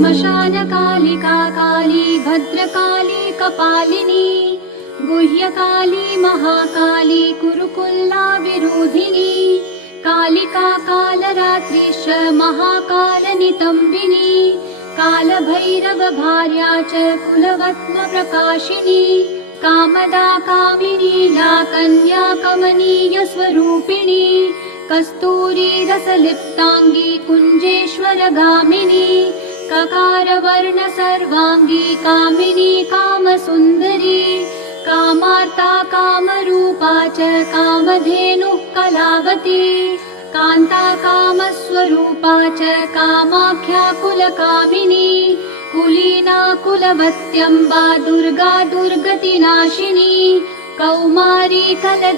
श्मशानकालिका काली भद्रकाली कपालिनी गुह्यकाली महाकाली कुरुकुल्ला विरोधिनी कालिका कालरात्रिश्च महाकालनितम्बिनी कालभैरव भार्या च कुलवत्म प्रकाशिनी कामदा कामिनी लाकन्या कमनीय स्वरूपिणी कस्तूरी रसलिप्तांगी कुंजेश्वर गामिनी ककारवर्ण सर्वांगी कामिनी कामसुंदरी कामार्ता कामरूपा च कामधेनुः कलावती कान्ता कामस्वरूपा च कामाख्या कुलकामिनी कुलीना कुलवत्यम्बा दुर्गा दुर्गतिनाशिनी कौमारी कलद